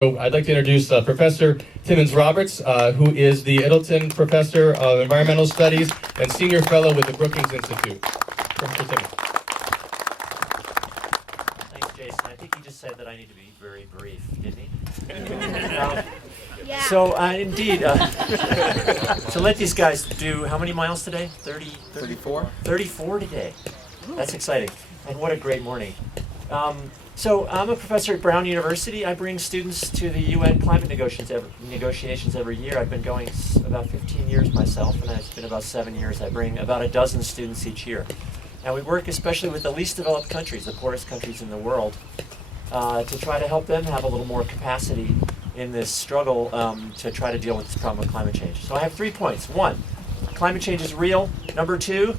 So I'd like to introduce Professor Timmons Roberts, who is the Edelton Professor of Environmental Studies and Senior Fellow with the Brookings Institute. Professor Timmons. Thanks, Jason. I think he just said that I need to be very brief, didn't he? Yeah. So, indeed, to let these guys do how many miles today? 34 today. That's exciting. And what a great morning. So I'm a professor at Brown University. I bring students to the UN climate negotiations every year. I've been going about 15 years myself, and it's been about 7 years. I bring about a dozen students each year. And we work especially with the least developed countries, the poorest countries in the world, to try to help them have a little more capacity in this struggle to try to deal with this problem of climate change. So I have 3 points. 1, climate change is real. Number 2,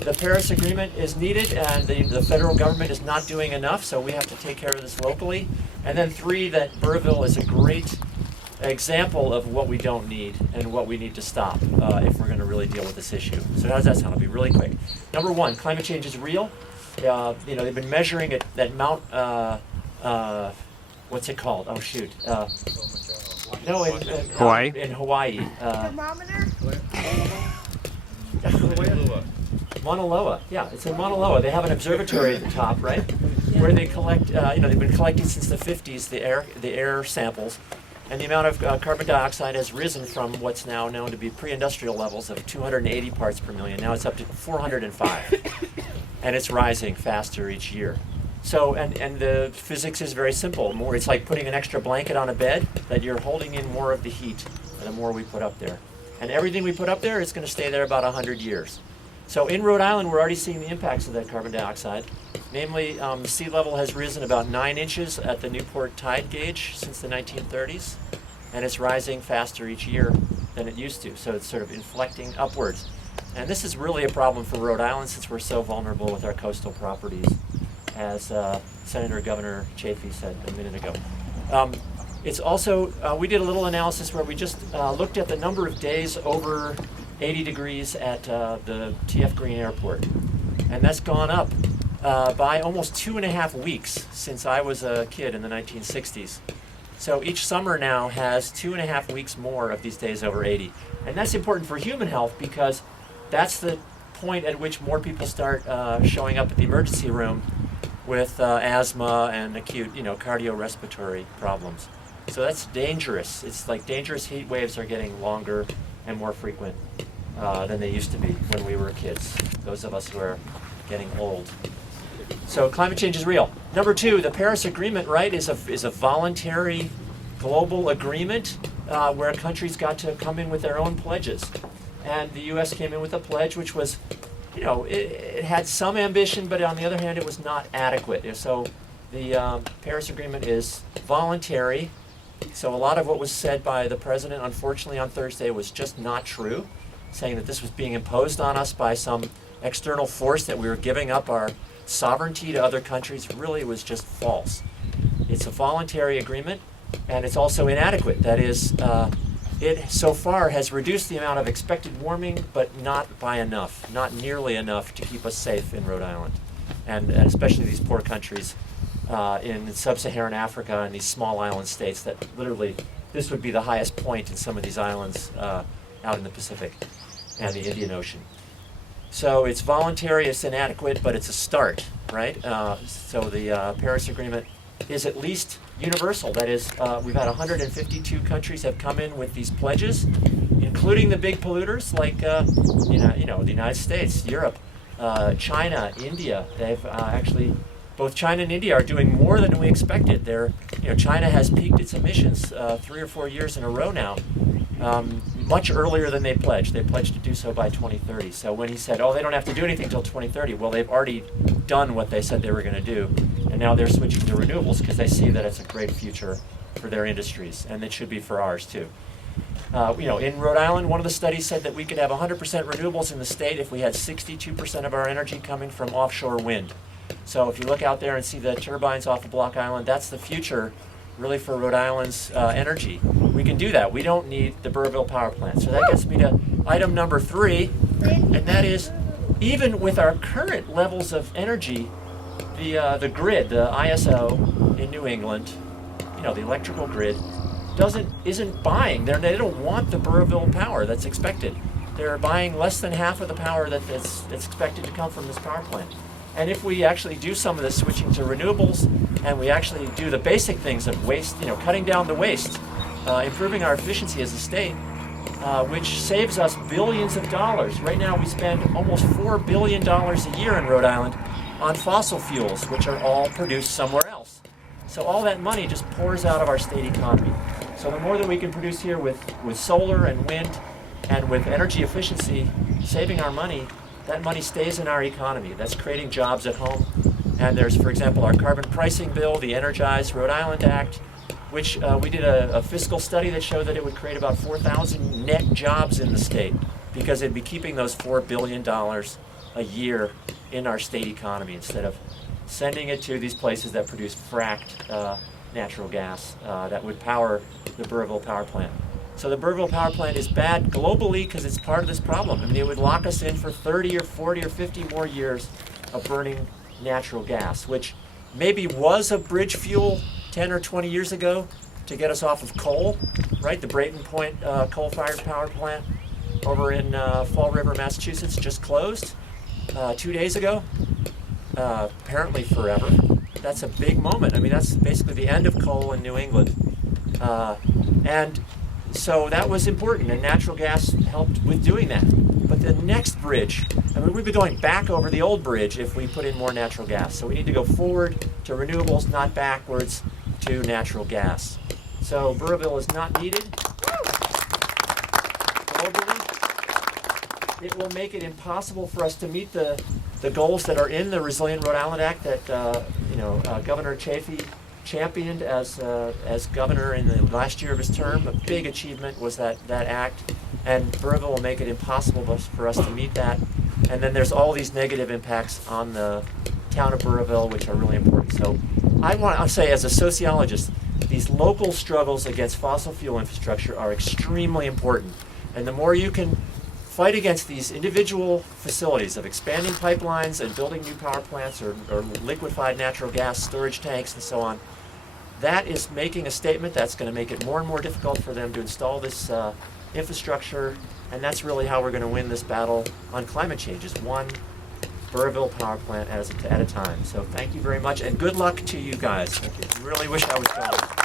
the Paris Agreement is needed, and the federal government is not doing enough, so we have to take care of this locally. And then 3, that Burrillville is a great example of what we don't need and what we need to stop if we're going to really deal with this issue. So how does that sound? I'll be really quick. Number 1, climate change is real. They've been measuring it at Mount, what's it called? Oh, shoot. No, in Hawaii? In Hawaii. Thermometer? Mauna Loa, yeah, it's in Mauna Loa. They have an observatory at the top, right, where they collect. They've been collecting since the 50s the air samples, and the amount of carbon dioxide has risen from what's now known to be pre-industrial levels of 280 parts per million. Now it's up to 405, and it's rising faster each year. So, and the physics is very simple. It's like putting an extra blanket on a bed, that you're holding in more of the heat, the more we put up there. And everything we put up there is going to stay there about 100 years. So in Rhode Island, we're already seeing the impacts of that carbon dioxide. Namely, sea level has risen about 9 inches at the Newport tide gauge since the 1930s, and it's rising faster each year than it used to. So it's sort of inflecting upwards. And this is really a problem for Rhode Island since we're so vulnerable with our coastal properties, as Senator Governor Chafee said a minute ago. It's also, we did a little analysis where we just looked at the number of days over 80 degrees at the T.F. Green Airport. And that's gone up by almost 2.5 weeks since I was a kid in the 1960s. So each summer now has 2.5 weeks more of these days over 80. And that's important for human health because that's the point at which more people start showing up at the emergency room with asthma and acute, cardiorespiratory problems. So that's dangerous. It's like dangerous heat waves are getting longer and more frequent than they used to be when we were kids, those of us who are getting old. So climate change is real. Number 2, the Paris Agreement, right, is a voluntary global agreement where countries got to come in with their own pledges. And the U.S. came in with a pledge which was, it had some ambition, but on the other hand, it was not adequate. So the Paris Agreement is voluntary. So a lot of what was said by the president, unfortunately, on Thursday was just not true, saying that this was being imposed on us by some external force, that we were giving up our sovereignty to other countries. Really, was just false. It's a voluntary agreement, and it's also inadequate. That is, it so far has reduced the amount of expected warming, but not by enough, not nearly enough to keep us safe in Rhode Island, and especially these poor countries in sub-Saharan Africa and these small island states that literally, this would be the highest point in some of these islands out in the Pacific and the Indian Ocean. So it's voluntary, it's inadequate, but it's a start, right? So the Paris Agreement is at least universal. That is, we've had 152 countries have come in with these pledges, including the big polluters like the United States, Europe, China, India. They've actually, both China and India are doing more than we expected. China has peaked its emissions 3 or 4 years in a row now, much earlier than they pledged. They pledged to do so by 2030. So when he said, they don't have to do anything until 2030, well, they've already done what they said they were going to do, and now they're switching to renewables because they see that it's a great future for their industries, and it should be for ours too. In Rhode Island, one of the studies said that we could have 100% renewables in the state if we had 62% of our energy coming from offshore wind. So if you look out there and see the turbines off of Block Island, that's the future really for Rhode Island's energy. We can do that. We don't need the Burrillville power plant. So that gets me to item number 3, and that is, even with our current levels of energy, the grid, the ISO in New England, the electrical grid isn't buying. They don't want the Burrillville power that's expected. They're buying less than half of the power that's expected to come from this power plant. And if we actually do some of this switching to renewables, and we actually do the basic things of waste, cutting down the waste, improving our efficiency as a state, which saves us billions of dollars. Right now we spend almost $4 billion a year in Rhode Island on fossil fuels, which are all produced somewhere else. So all that money just pours out of our state economy. So the more that we can produce here with solar and wind and with energy efficiency, saving our money, that money stays in our economy. That's creating jobs at home. And there's, for example, our carbon pricing bill, the Energize Rhode Island Act, which we did a fiscal study that showed that it would create about 4,000 net jobs in the state because it'd be keeping those $4 billion a year in our state economy instead of sending it to these places that produce fracked natural gas that would power the Burrillville power plant. So the Burrillville power plant is bad globally because it's part of this problem. I mean, it would lock us in for 30 or 40 or 50 more years of burning natural gas, which maybe was a bridge fuel 10 or 20 years ago to get us off of coal, right? The Brayton Point coal-fired power plant over in Fall River, Massachusetts just closed 2 days ago, apparently forever. That's a big moment. I mean, that's basically the end of coal in New England. And so that was important, and natural gas helped with doing that. But the next bridge, I mean, we'd be going back over the old bridge if we put in more natural gas. So we need to go forward to renewables, not backwards to natural gas. So Burrillville is not needed. Globally, it will make it impossible for us to meet the goals that are in the Resilient Rhode Island Act that Governor Chafee championed as governor in the last year of his term. A big achievement was that act, and Burrillville will make it impossible for us to meet that. And then there's all these negative impacts on the town of Burrillville, which are really important. So I want to say, as a sociologist, these local struggles against fossil fuel infrastructure are extremely important. And the more you can fight against these individual facilities of expanding pipelines and building new power plants or liquefied natural gas storage tanks and so on, that is making a statement that's going to make it more and more difficult for them to install this infrastructure, and that's really how we're going to win this battle on climate change, is one Burrillville power plant at a time. So thank you very much, and good luck to you guys. I really wish I was gone.